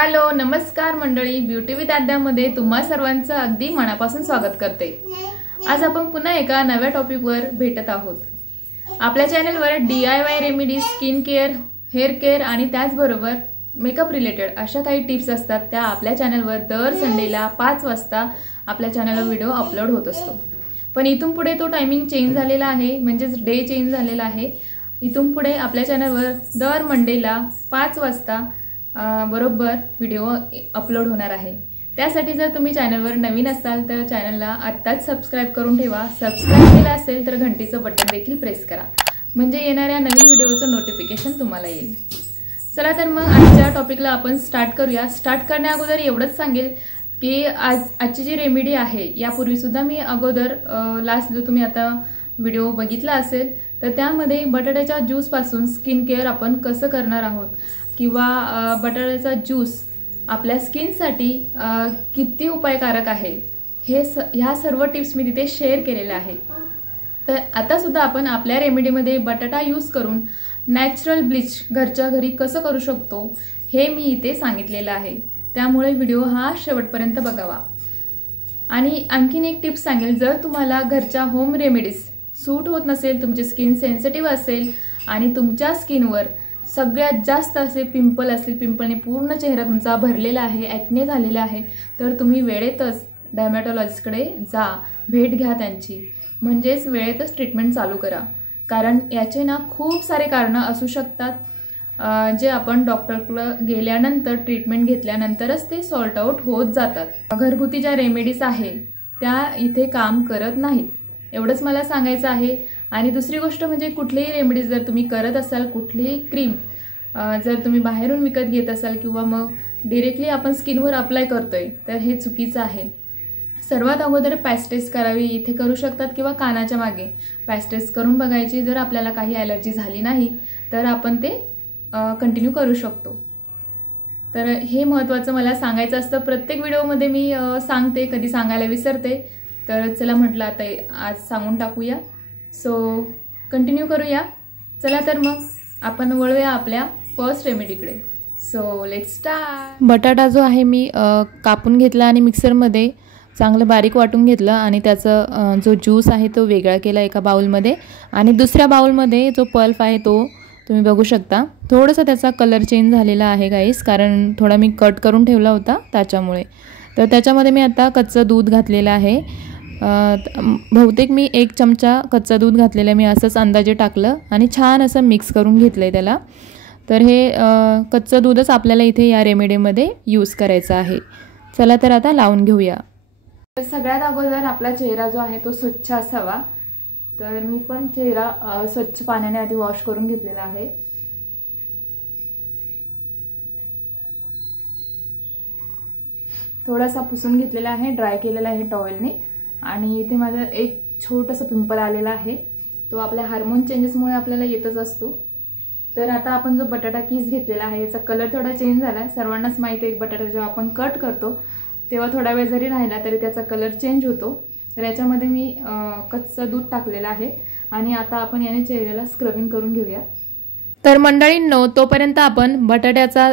Hello नमस्कार मंडळी, beauty with आद्यामध्ये तुम्हा सर्वांचं अगदी मनापासून स्वागत करते। आज आपण पुन्हा एका नव्या टॉपिकवर भेटत आहोत। आपल्या चॅनलवर DIY remedy, skin care, hair care आणि त्याचबरोबर मेकअप रिलेटेड अशा काही टिप्स असतात त्या आपल्या चॅनलवर दर संडेला 5 वाजता आपल्या चॅनलवर व्हिडिओ अपलोड होत असतो। पण इथून पुढे तो टायमिंग चेंज झालेला आहे, म्हणजे डे चेंज झालेला आहे। इथून पुढे आपल्या चॅनलवर दर मंडेला 5 वाजता बरोबर व्हिडिओ अपलोड होणार आहे। त्यासाठी जर तुम्ही चॅनलवर नवीन असाल तर चॅनलला आत्ताच सबस्क्राइब करून ठेवा। सबस्क्राइब केलं असेल तर घंटीचं बटन देखील प्रेस करा, म्हणजे येणाऱ्या नवीन व्हिडिओचं नोटिफिकेशन तुम्हाला येईल। चला तर मग आजच्या टॉपिकला आपण स्टार्ट करूया। स्टार्ट करण्याअगोदर एवढंच सांगेल की आजची जी रेमेडी आहे, यापूर्वी सुद्धा मी अगोदर लास्ट जो तुम्ही आता व्हिडिओ बघितला असेल तर त्यामध्ये बटाट्याच्या ज्यूस पासून स्किन केअर आपण कसं करणार आहोत, किंवा बटाट्याचा ज्यूस आपल्या स्किनसाठी किती उपयोगकारक आहे, ह्या सर्व टिप्स मी तिथे शेअर केलेल्या आहे। तर आता सुद्धा आपण आपल्या रेमेडीमध्ये बटाटा यूज करून नॅचरल ब्लीच घरच्या घरी कसं करू शकतो हे मी इथे सांगितलेलं आहे। त्यामुळे व्हिडिओ हा शेवटपर्यंत बघावा। आणि आणखीन एक टिप्स सांगेल, जर तुम्हाला घरच्या होम रेमेडीज सूट होत नसेल, तुमची स्किन सेन्सिटिव्ह असेल आणि तुमच्या स्किनवर सगळ्यात जास्त असे पिंपल असतील, पिंपलने पूर्ण चेहरा तुमचा भरलेला आहे, ॲक्ने झालेला आहे, तर तुम्ही वेळेतच डर्मॅटॉलॉजिस्टकडे जा, भेट घ्या त्यांची, म्हणजेच वेळेतच ट्रीटमेंट चालू करा। कारण याचे ना खूप सारे कारणं असू शकतात जे आपण डॉक्टरकडे गेल्यानंतर ट्रीटमेंट घेतल्यानंतरच ते सॉर्ट आउट होत जातात। घरगुती ज्या रेमेडीज आहे त्या इथे काम करत नाहीत, एवढंच मला सांगायचं आहे। आणि दुसरी गोष्ट म्हणजे कुठलीही रेमेडीज जर तुम्ही करत असाल, कुठलीही क्रीम जर तुम्ही बाहेरून विकत घेत असाल किंवा मग डायरेक्टली आपण स्किनवर अप्लाय करतोय, तर हे चुकीचं आहे। सर्वात अगोदर पॅच टेस्ट करावी, इथे करू शकतात, किंवा कानाच्या मागे पॅच टेस्ट करून बघायची। जर आपल्याला काही ॲलर्जी झाली नाही तर आपण ते कंटिन्यू करू शकतो। तर हे महत्त्वाचं मला सांगायचं असतं। प्रत्येक व्हिडिओमध्ये मी सांगते, कधी सांगायला विसरते, तर चला म्हटलं आता आज सांगून टाकूया। सो कंटिन्यू करूया। चला तर मग आपण वळूया आपल्या फर्स्ट रेमेडीकडे। So let's start. बटाटा जो आहे मी कापून घेतला आणि मिक्सरमध्ये चांगलं बारीक वाटून घेतलं आणि त्याचा जो ज्यूस आहे तो वेगळा केला एका बाउलमध्ये, आणि दुसऱ्या बाउलमध्ये जो पल्प आहे तो तुम्ही बघू शकता। थोडासा त्याचा कलर चेंज झालेला आहे गाईस, कारण थोडा मी कट करून ठेवला होता त्याच्यामुळे। तर त्याच्यामध्ये मी आता कच्चं दूध घातलेलं आहे। बहुतेक मी 1 चमचा कच्चं दूध घातलेलं, मी असंच अंदाजे टाकलं आणि छान असं मिक्स करून घेतलंय त्याला। तर हे कच्चं दूधच आपल्याला इथे या रेमेडीमध्ये यूज करायचं आहे। चला तर आता लावून घेऊया। सगळ्यात अगोदर आपला चेहरा जो आहे तो स्वच्छ असावा, तर मी पण चेहरा स्वच्छ पाण्याने आधी वॉश करून घेतलेला आहे। थोडासा पुसून घेतलेला आहे, ड्राय केलेला आहे टॉवेलने। आणि इथे माझा एक छोटासा पिंपल आलेला आहे, तो आपल्या हार्मोन चेंजेसमुळे आपल्याला येतच असतो। तर आता आपण जो बटाटा कीस घेतलेला आहे याचा कलर थोडा चेंज झाला। सर्वांनाच माहिती आहे बटाटा जेव्हा आपण कट करतो तेव्हा थोडा वेळ जरी राहिला तरी त्याचा कलर चेंज होतो। तर याच्यामध्ये मी कच्चं दूध टाकलेलं आहे आणि आता आपण याने चेहऱ्याला स्क्रबिंग करून घेऊया। तर मंडळींनो, तोपर्यंत आपण बटाट्याचा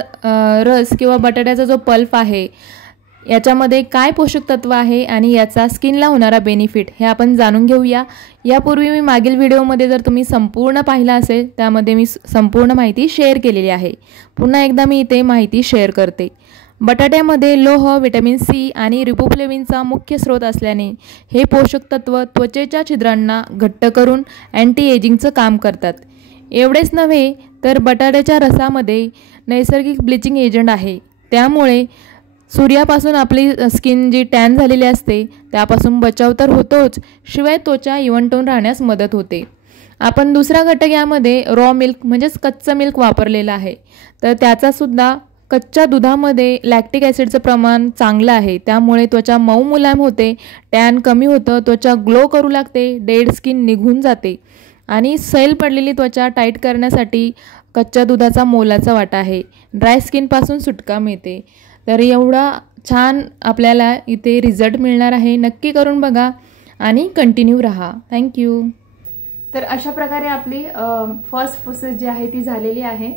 रस किंवा बटाट्याचा जो पल्प आहे याच्यामध्ये काय पोषक तत्व आहे आणि याचा स्किनला होणारा बेनिफिट हे आपण जाणून घेऊया। यापूर्वी मी मागील व्हिडिओमध्ये जर तुम्ही संपूर्ण पाहिला असेल त्यामध्ये मी संपूर्ण माहिती शेअर केलेली आहे। पुन्हा एकदा मी इथे माहिती शेअर करते। बटाट्यामध्ये लोह, व्हिटॅमिन सी आणि रिबोफ्लेविनचा मुख्य स्रोत असल्याने हे पोषक तत्व त्वचेच्या छिद्रांना घट्ट करून अँटी एजिंगचं काम करतात। एवढेच नव्हे तर बटाट्याच्या रसामध्ये नैसर्गिक ब्लिचिंग एजंट आहे, त्यामुळे सूर्यापासून आपली स्किन जी टॅन झालेली असते त्यापासून बचाव तर होतोच, शिवाय त्वचा इवंटून राहण्यास मदत होते। आपण दुसरा घटक यामध्ये रॉ मिल्क म्हणजेच कच्चं मिल्क वापरलेलं आहे। तर त्याचासुद्धा कच्च्या दुधामध्ये लॅक्टिक ॲसिडचं प्रमाण चांगलं आहे, त्यामुळे त्वचा मऊ मुलायम होते, टॅन कमी होतं, त्वचा ग्लो करू लागते, डेड स्किन निघून जाते आणि सैल पडलेली त्वचा टाईट करण्यासाठी कच्च्या दुधाचा मोलाचा वाटा आहे। ड्राय स्किनपासून सुटका मिळते। तर एवढा छान आपल्याला इथे रिझल्ट मिळणार आहे। नक्की करून बघा आणि कंटिन्यू राहा। थँक्यू। तर अशा प्रकारे आपली फर्स्ट प्रोसेस जी आहे ती झालेली आहे।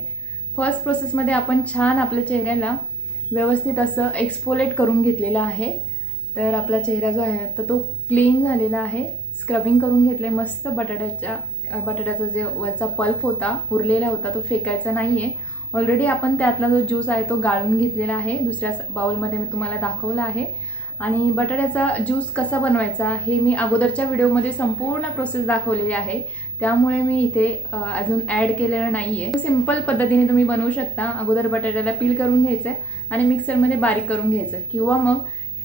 फर्स्ट प्रोसेसमध्ये आपण छान आपल्या चेहऱ्याला व्यवस्थित असं एक्सफोलेट करून घेतलेलं आहे। तर आपला चेहरा जो आहे तर तो क्लीन झालेला आहे। स्क्रबिंग करून घेतले मस्त। बटाट्याचा जे वरचा पल्प होता उरलेला होता तो फेकायचा नाहीये। ऑलरेडी आपण त्यातला जो ज्यूस आहे तो गाळून घेतलेला आहे। दुसऱ्या बाउलमध्ये मी तुम्हाला दाखवलं आहे। आणि बटाट्याचा ज्यूस कसा बनवायचा हे मी अगोदरच्या व्हिडिओमध्ये संपूर्ण प्रोसेस दाखवलेली आहे, त्यामुळे मी इथे अजून ॲड केलेलं नाहीये। सिंपल पद्धतीने तुम्ही बनवू शकता। अगोदर बटाट्याला पील करून घ्यायचं आणि मिक्सरमध्ये बारीक करून घ्यायचं किंवा मग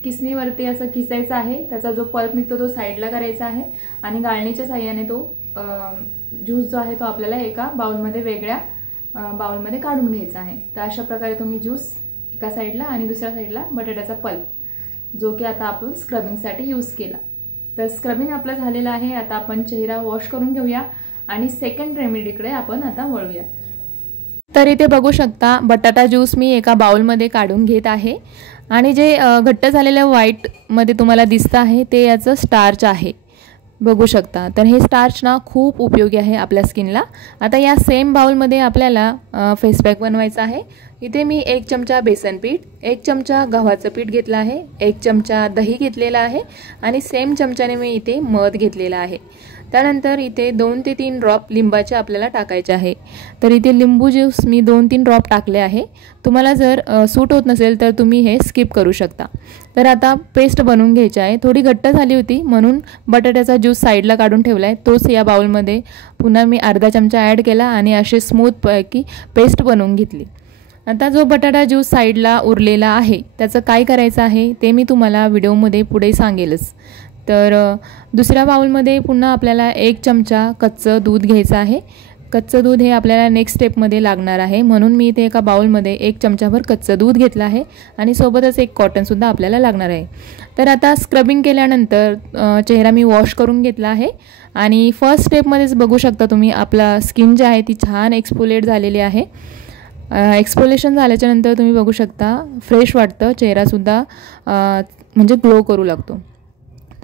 किसणीवरती असं किसायचं आहे। त्याचा जो पल्प निघतो तो साईडला करायचा आहे आणि गाळणीच्या साहाय्याने तो ज्यूस जो आहे तो आपल्याला एका बाउलमध्ये वेगळ्या बाउलमध्ये काढून घ्यायचा आहे। तर अशा प्रकारे तुम्ही ज्यूस एका साईडला आणि दुसऱ्या साईडला बटाट्याचा पल्प जो की आता आपण स्क्रबिंगसाठी यूज केला। तर स्क्रबिंग आपलं झालेलं आहे। आता आपण चेहरा वॉश करून घेऊया आणि सेकंड रेमेडीकडे आपण आता वळूया। तर इथे बघू शकता बटाटा ज्यूस मी एका बाउलमध्ये काढून घेत आहे आणि जे घट्ट झालेलं व्हाईट मध्ये तुम्हाला दिसतं आहे ते याचं स्टार्च आहे, बघू शकता। तर हे स्टार्च ना खूप उपयोगी आहे आपल्या स्किनला। आता या सेम बाउलमध्ये आपल्याला फेस पॅक बनवायचा आहे। इथे मी 1 चमचा बेसन पीठ, 1 चमचा गव्हाचं पीठ घेतलं आहे, 1 चमचा दही घेतलेला आहे आणि सेम चमच्याने मी इथे मध घेतलेला आहे। त्यानंतर इथे 2 ते 3 ड्रॉप लिंबाचे आपल्याला टाकायचे आहे। तर इथे लिंबू ज्यूस मी 2-3 ड्रॉप टाकले आहे। तुम्हाला जर सूट होत नसेल तर तुम्ही हे स्किप करू शकता। तर आता पेस्ट बनवून घ्यायची आहे। थोडी घट्ट झाली होती म्हणून बटाट्याचा ज्यूस साईडला काढून ठेवला आहे, तोच या बाउलमध्ये पुन्हा मी अर्धा चमचा ॲड केला आणि अशी स्मूथ पैकी पेस्ट बनवून घेतली। आता जो बटाटा ज्यूस साईडला उरलेला आहे त्याचं काय करायचं आहे ते मी तुम्हाला व्हिडिओमध्ये पुढे सांगेलच। तर दुसऱ्या बाउलमध्ये पुन्हा आपल्याला 1 चमचा कच्चं दूध घ्यायचं आहे। कच्चं दूध हे आपल्याला नेक्स्ट स्टेपमध्ये लागणार आहे, म्हणून मी इथे एका बाउलमध्ये 1 चमचाभर कच्चं दूध घेतलं आहे आणि सोबतच एक कॉटनसुद्धा आपल्याला लागणार आहे। तर आता स्क्रबिंग केल्यानंतर चेहरा मी वॉश करून घेतला आहे आणि फर्स्ट स्टेपमध्येच बघू शकता तुम्ही आपला स्किन जी आहे ती छान एक्सफोलेट झालेली आहे। एक्सफोलेशन झाल्याच्या नंतर तुम्ही बघू शकता फ्रेश वाटतं, चेहरासुद्धा म्हणजे ग्लो करू लागतो।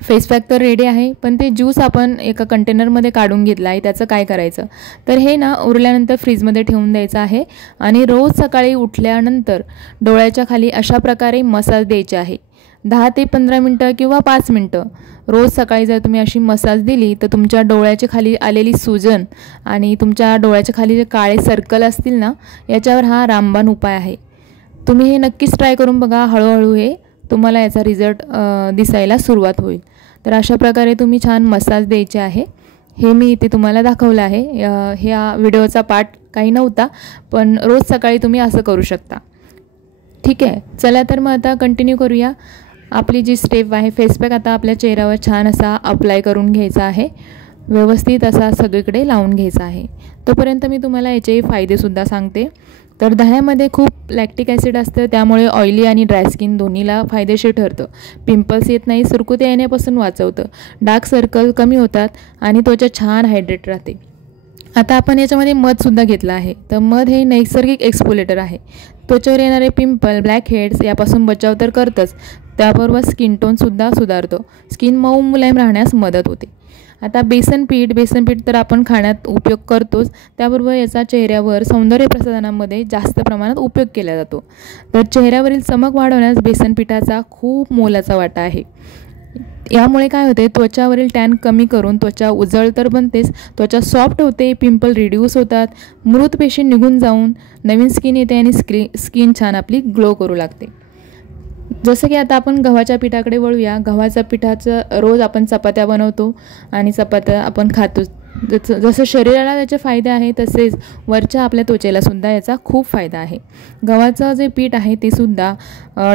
फेस पॅक तर रेडी आहे, पण ते ज्यूस आपण एका कंटेनरमध्ये काढून घेतला आहे। त्याचं काय करायचं तर हे ना उरल्यानंतर फ्रीजमध्ये ठेवून द्यायचं आहे आणि रोज सकाळी उठल्यानंतर डोळ्याच्या खाली अशा प्रकारे मसाज द्यायचे आहे। 10 ते 15 मिनटं किंवा 5 मिनटं रोज सकाळी जर तुम्ही अशी मसाज दिली तर तुमच्या डोळ्याच्या खाली आलेली सूजन आणि तुमच्या डोळ्याच्या खाली जे काळे सर्कल असतील ना याच्यावर हा रामबाण उपाय आहे। तुम्ही हे नक्कीच ट्राय करून बघा। हळूहळू हे तुम्हाला याचा रिझल्ट दिसायला सुरुवात होईल। तर अशा प्रकारे तुम्ही छान मसाज द्यायचे आहे। हे मी इथे तुम्हाला दाखवलं आहे। ह्या व्हिडिओचा पार्ट काही नव्हता, पण रोज सकाळी तुम्ही असं करू शकता। ठीक आहे, चला तर मग आता कंटिन्यू करूया। आपली जी स्टेप आहे फेस पॅक आता आपल्या चेहऱ्यावर छान असा अप्लाय करून घ्यायचा आहे, व्यवस्थित असा सगळीकडे लावून घ्यायचा आहे। तोपर्यंत मी तुम्हाला याचे फायदेसुद्धा सांगते। तर दह्यामध्ये खूप लॅक्टिक ॲसिड असतं, त्यामुळे ऑइली आणि ड्राय स्किन दोन्हीला फायदेशीर ठरतं। पिंपल्स येत नाही, सुरकुत्या येण्यापासून वाचवतं, डार्क सर्कल कमी होतात आणि त्वचा छान हायड्रेट राहते। आता आपण याच्यामध्ये मधसुद्धा घेतला आहे। तर मध हे नैसर्गिक एक्सफोलेटर आहे। त्वचेवर येणारे पिंपल, ब्लॅक हेड्स यापासून बचाव तर करतंच, त्याबरोबर स्किन टोनसुद्धा सुधारतो, स्किन मऊ मुलायम राहण्यास मदत होते। आता बेसन पीठ तर आपण खाण्यात उपयोग करतोच, त्याबरोबर याचा चेहऱ्यावर सौंदर्य प्रसाधनामध्ये जास्त प्रमाणात उपयोग केला जातो। तर चेहऱ्यावरील चमक वाढवण्यास बेसन पिठाचा खूप मोलाचा वाटा आहे। यामुळे काय होते, त्वचावरील टॅन कमी करून त्वचा उजळ तर बनतेच, त्वचा सॉफ्ट होते, पिंपल रिड्यूस होतात, मृत पेशी निघून जाऊन नवीन स्किन येते आणि स्किन छान आपली ग्लो करू लागते। जसं की आता आपण गव्हाच्या पिठाकडे वळूया। गव्हाच्या पिठाचं रोज आपण चपात्या बनवतो आणि चपात्या आपण खातो। जसं शरीराला त्याचे फायदे आहे तसेच वरच्या आपल्या त्वचेलासुद्धा याचा खूप फायदा आहे। गव्हाचं जे पीठ आहे ते सुद्धा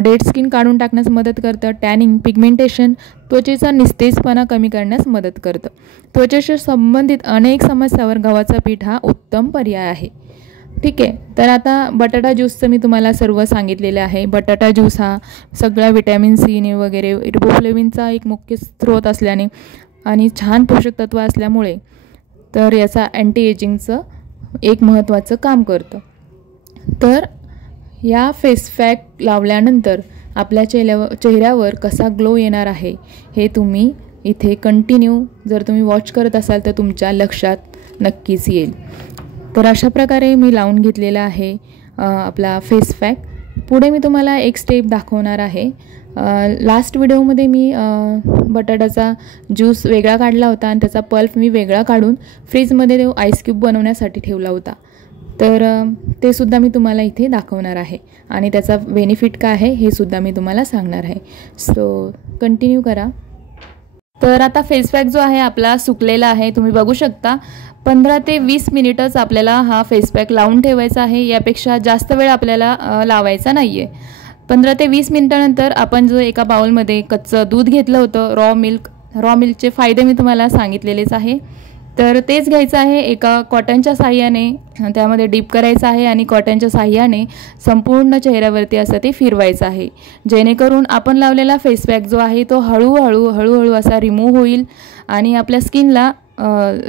डेड स्किन काढून टाकण्यास मदत करतं, टॅनिंग, पिगमेंटेशन, त्वचेचा निस्तेजपणा कमी करण्यास मदत करतं। त्वचेशी संबंधित अनेक समस्यांवर गव्हाचं पीठ हा उत्तम पर्याय आहे। ठीक आहे, तर आता बटाटा ज्यूसचं मी तुम्हाला सर्व सांगितलेलं आहे। बटाटा ज्यूस हा सगळ्या विटॅमिन सीने वगैरे रिबोफ्लेविनचा एक मुख्य स्रोत असल्याने आणि छान पोषक तत्व असल्यामुळे तर याचा अँटी एजिंगचं एक महत्त्वाचं काम करतं। तर या फेस पॅक लावल्यानंतर आपल्या चेहऱ्यावर कसा ग्लो येणार आहे हे तुम्ही इथे कंटिन्यू जर तुम्ही वॉच करत असाल तर तुमच्या लक्षात नक्कीच येईल। तर अशा प्रकारे मी लावून घेतलेला आहे आपला फेस पॅक पुढे मी तुम्हाला एक स्टेप दाखवणार आहे। लास्ट व्हिडिओमध्ये मी बटाट्याचा ज्यूस वेगळा काढला होता आणि त्याचा पल्प मी वेगळा काढून फ्रीजमध्ये तो आईस क्यूब बनवण्यासाठी ठेवला होता। तर ते सुद्धा मी तुम्हाला इथे दाखवणार आहे आणि त्याचा बेनिफिट काय आहे हे सुद्धा मी तुम्हाला सांगणार आहे। सो कंटिन्यू करा। तर आता फेस पॅक जो आहे आपला सुकलेला आहे, तुम्ही बघू शकता 15 ते 20 मिनिटच आपल्याला हा फेस पॅक लावून ठेवायचा आहे, यापेक्षा जास्त वेळ आपल्याला लावायचा नाही आहे। 15 ते 20 मिनिटानंतर आपण जो एका बाउलमध्ये कच्चं दूध घेतलं होतं, रॉ मिल्कचे फायदे मी तुम्हाला सांगितलेलेच आहे। तर तेच घ्यायचं आहे, एका कॉटनच्या साह्याने त्यामध्ये डीप करायचं आहे आणि कॉटनच्या साह्याने संपूर्ण चेहऱ्यावरती असं ते फिरवायचं आहे, जेणेकरून आपण लावलेला फेस पॅक जो आहे तो हळूहळू असा रिमूव्ह होईल आणि आपल्या स्किनला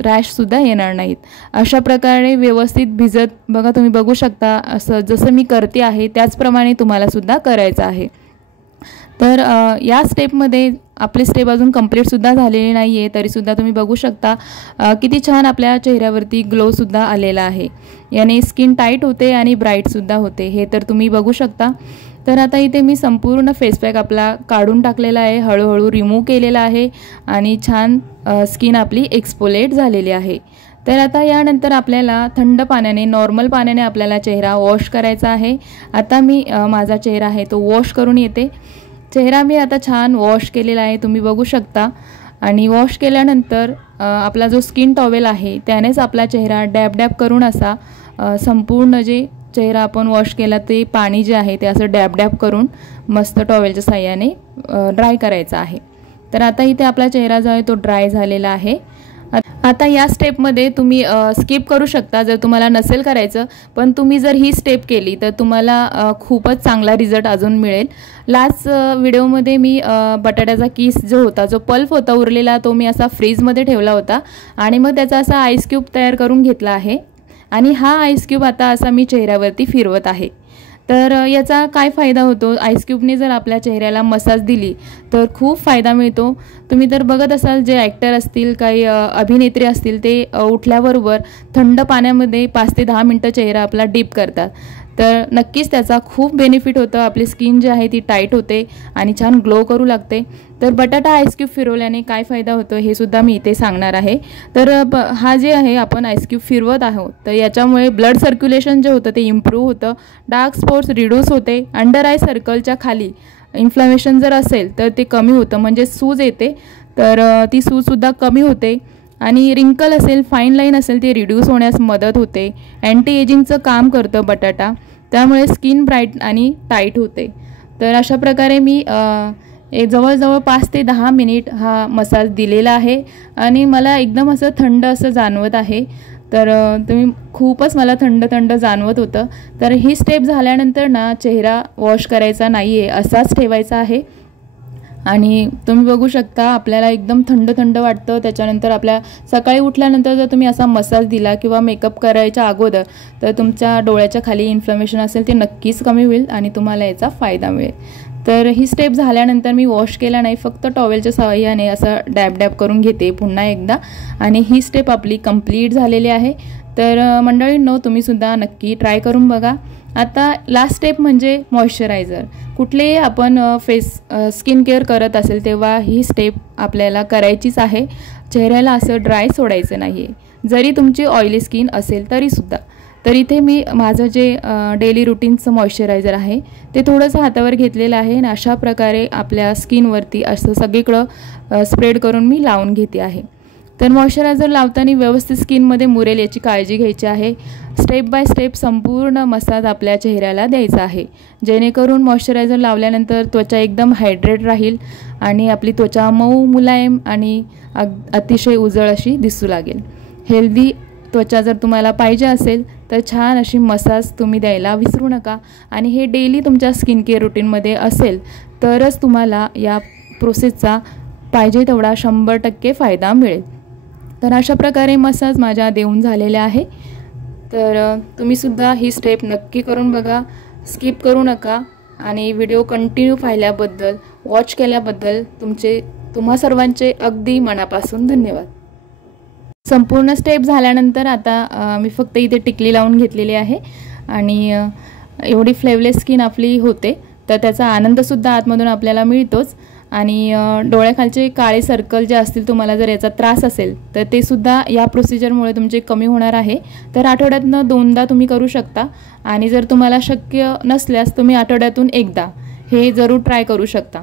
रॅशसुद्धा येणार नाहीत। अशा प्रकारे व्यवस्थित भिजत बघा, तुम्ही बघू शकता असं जसं मी करते आहे त्याचप्रमाणे तुम्हालासुद्धा करायचं आहे। तर या स्टेपमध्ये आपली स्टेप अजून कंप्लीटसुद्धा झालेली नाही आहे, तरीसुद्धा तुम्ही बघू शकता किती छान आपल्या चेहऱ्यावरती ग्लोसुद्धा आलेला आहे। याने स्किन टाईट होते आणि ब्राईटसुद्धा होते, हे तर तुम्ही बघू शकता। तर आता इथे मी संपूर्ण फेस पॅक आपला काढून टाकलेला आहे, हळूहळू रिमूव्ह केलेला आहे आणि छान स्किन आपली एक्सफोलिएट झालेली आहे। तर आता यानंतर आपल्याला थंड पाण्याने, नॉर्मल पाण्याने आपल्याला चेहरा वॉश करायचा आहे। आता मी माझा चेहरा आहे तो वॉश करून येते। चेहरा मी आता छान वॉश केलेला आहे, तुम्ही बघू शकता। आणि वॉश केल्यानंतर आपला जो स्किन टॉवेल आहे त्यानेच आपला चेहरा डॅब करून असा संपूर्ण जे चेहरा आपण वॉश केला ते पाणी जे आहे ते असं डॅब करून मस्त टॉवेलच्या साह्याने ड्राय करायचा आहे। तर आता इथे आपला चेहरा जो आहे तो ड्राय झालेला आहे। आता या स्टेपमध्ये तुम्ही स्किप करू शकता जर तुम्हाला नसेल करायचं, पण तुम्ही जर ही स्टेप केली तर तुम्हाला खूपच चांगला रिझल्ट अजून मिळेल। लास्ट व्हिडिओमध्ये मी बटाट्याचा किस जो होता, जो पल्प होता उरलेला, तो मी असा फ्रीजमध्ये ठेवला होता आणि मग त्याचा असा आईस क्यूब तयार करून घेतला आहे आणि हा आईस क्यूब आता असा मी चेहऱ्यावरती फिरवत आहे। तर याचा काय फायदा होतो, आईस क्यूबने जर आपल्या चेहऱ्याला मसाज दिली तर खूप फायदा मिळतो। तुम्ही तर बघत असाल, जे ॲक्टर असतील, काही अभिनेत्री असतील, ते उठल्याबरोबर थंड पाण्यामध्ये 5 ते 10 मिनटं चेहरा आपला डीप करतात, तर नक्कीच त्याचा खूप बेनिफिट होतं। आपली स्किन जी आहे ती टाईट होते आणि छान ग्लो करू लागते। तर बटाटा आईस क्यूब फिरवल्याने काय फायदा होतो हे सुद्धा मी इथे सांगणार आहे। तर हा जे आहे आपण आईस क्यूब फिरवत आहोत, तर याच्यामुळे ब्लड सर्क्युलेशन जे होतं ते इम्प्रूव्ह होतं, डार्क स्पॉट्स रिड्यूस होते, अंडर आय सर्कलच्या खाली इन्फ्लॅमेशन जर असेल तर ते कमी होतं, म्हणजे सूज येते तर ती सूजसुद्धा कमी होते आणि रिंकल असेल, फाईन लाईन असेल, ते रिड्यूस होण्यास मदत होते। अँटी एजिंगचं काम करतं बटाटा, त्यामुळे स्किन ब्राईट आणि टाईट होते। तर अशा प्रकारे मी जवळजवळ 5 ते 10 मिनिट हा मसाज दिलेला आहे आणि मला एकदम असं थंड असं जाणवत आहे। तर तुम्ही खूपच मला थंड जाणवत होतं। तर ही स्टेप झाल्यानंतर ना चेहरा वॉश करायचा नाही आहे, असाच ठेवायचा आहे आणि तुम्ही बघू शकता आपल्याला एकदम थंड वाटतं। त्याच्यानंतर आपल्या सकाळी उठल्यानंतर जर तुम्ही असा मसाज दिला किंवा मेकअप करायच्या अगोदर, तर तुमच्या डोळ्याच्या खाली इन्फ्लमेशन असेल ते नक्कीच कमी होईल आणि तुम्हाला याचा फायदा मिळेल। तर ही स्टेप झाल्यानंतर मी वॉश केला नाही, फक्त टॉवेलच्या सहाय्याने असं डॅब करून घेते पुन्हा एकदा आणि ही स्टेप आपली कंप्लीट झालेली आहे। तर मंडळींनो, तुम्हीसुद्धा नक्की ट्राय करून बघा। आता लास्ट स्टेप म्हणजे मॉइश्चरायझर। कुठलेही आपण स्किन केअर करत असेल तेव्हा ही स्टेप आपल्याला करायचीच आहे। चेहऱ्याला असं ड्राय सोडायचं नाही आहे, जरी तुमची ऑइली स्किन असेल तरीसुद्धा। तर इथे मी माझं जे डेली रुटीनचं मॉइश्चरायझर आहे ते थोडंसं हातावर घेतलेलं आहे आणि अशा प्रकारे आपल्या स्किनवरती असं सगळीकडं स्प्रेड करून मी लावून घेते आहे। तर मॉइश्चरायझर लावताना व्यवस्थित स्किनमध्ये मुरेल याची काळजी घ्यायची आहे। स्टेप बाय स्टेप संपूर्ण मसाज आपल्या चेहऱ्याला द्यायचा आहे, जेणेकरून मॉइश्चरायझर लावल्यानंतर त्वचा एकदम हायड्रेट राहील आणि आपली त्वचा मऊ, मुलायम आणि अतिशय उजळ अशी दिसू लागेल। हेल्दी त्वचा जर तुम्हाला पाहिजे असेल तर छान अशी मसाज तुम्ही द्यायला विसरू नका आणि हे डेली तुमच्या स्किन केअर रुटीनमध्ये असेल तरच तुम्हाला या प्रोसेसचा पाहिजे तेवढा 100% फायदा मिळेल। तर अशा प्रकारे मसाज माझ्या देऊन झालेल्या आहे। तर तुम्हीसुद्धा ही स्टेप नक्की करून बघा, स्किप करू नका आणि व्हिडिओ कंटिन्यू पाहिल्याबद्दल, वॉच केल्याबद्दल तुम्हा सर्वांचे अगदी मनापासून धन्यवाद। संपूर्ण स्टेप झाल्यानंतर आता मी फक्त इथे टिकली लावून घेतलेली आहे आणि एवढी फ्लेवलेस स्किन आपली होते, तर त्याचा आनंदसुद्धा आतमधून आपल्याला मिळतोच. आणि डोळ्याखालचे काळे सर्कल जे असतील, तुम्हाला जर याचा त्रास असेल तर ते सुद्धा या प्रोसिजरमुळे तुमचे कमी होणार आहे. तर आठवड्यातनं 2दा तुम्ही करू शकता. आणि जर तुम्हाला शक्य नसल्यास तुम्ही आठवड्यातून 1दा हे जरूर ट्राय करू शकता.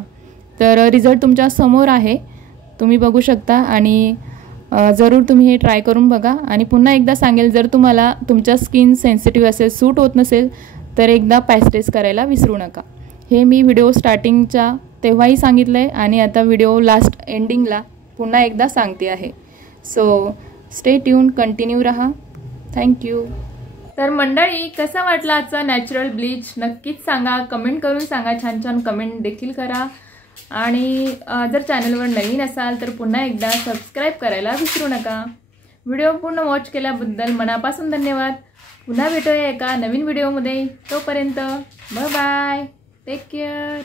तर रिझल्ट तुमच्या समोर आहे, तुम्ही बघू शकता. आणि जरूर तुम्ही हे ट्राय करून बघा. आणि पुन्हा एकदा सांगेल, जर तुम्हाला तुमच्या स्किन सेन्सिटिव्ह असेल, सूट होत नसेल, तर एकदा पॅच टेस्ट करायला विसरू नका. हे मी व्हिडिओ स्टार्टिंगच्या तेव्हाही सांगितलं आहे आणि आता व्हिडिओ लास्ट एंडिंगला पुन्हा एकदा सांगते आहे. सो स्टे ट्यून, कंटिन्यू रहा. थँक्यू. तर मंडळी, कसा वाटला आजचा नॅचरल ब्लीच नक्कीच सांगा, कमेंट करून सांगा. छान छान कमेंट देखील करा. आणि जर चॅनलवर नवीन असाल तर पुन्हा एकदा सबस्क्राईब करायला विसरू नका. व्हिडिओ पूर्ण वॉच केल्याबद्दल मनापासून धन्यवाद. पुन्हा भेटूया एका नवीन व्हिडिओमध्ये. तोपर्यंत बाय बाय, टेक केअर.